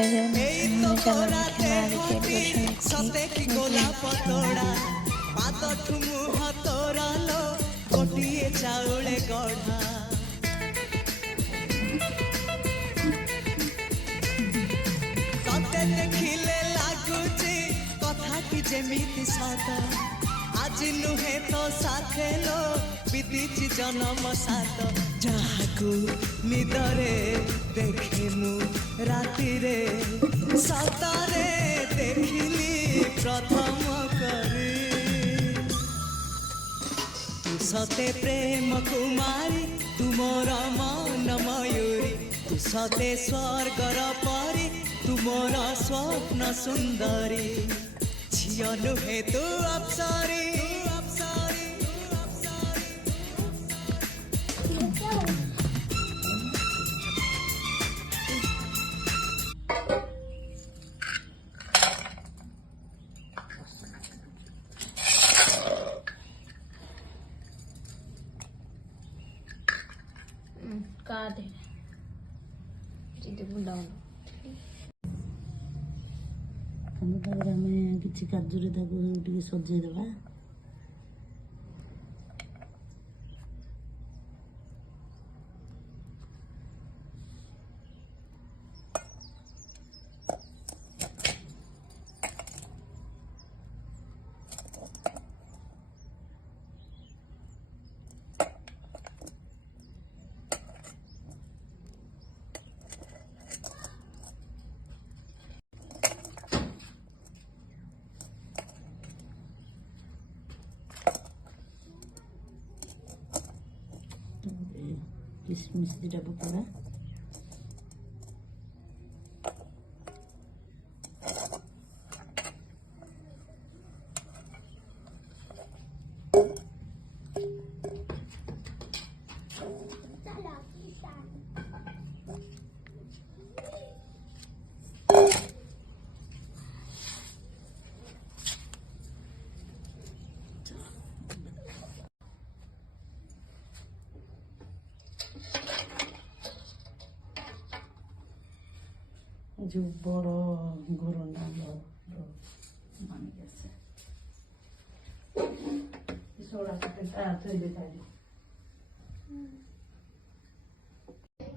এই তো গোরাতে হতি সতে কি গোলাপ তোড়া পাদ ঠুমু হতরালো গোটিয়ে চাউলে গড়া সতে দেখিলে লাগুছি কথা কি যেমিতি সত আজি নুহে তো সাথে লো বিতিছি জনম সাত যাহাকু নিদরে দেখে মু রাতিরে সতরে দেখিলি প্রথম করে তু সতে প্রেম কুমারী তুমর মন ময়ূরী তু সতে স্বর্গর পরি তুমর স্বপ্ন সুন্দরী ঝিও নুহে তু অপ্সরী काट है डाउन ଆମେ କିଛି କାର୍ଯ୍ୟରେ ତାକୁ ଟିକେ ସଜେଇ ଦେବା। किशमिश दुटा पकड़ा जो बड़ घोरना मानिक আছে सोडा का थई देता है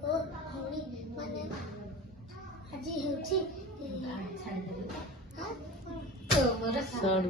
ओ हौरी माने आजी हेउठी छाडी देले हां तो मोर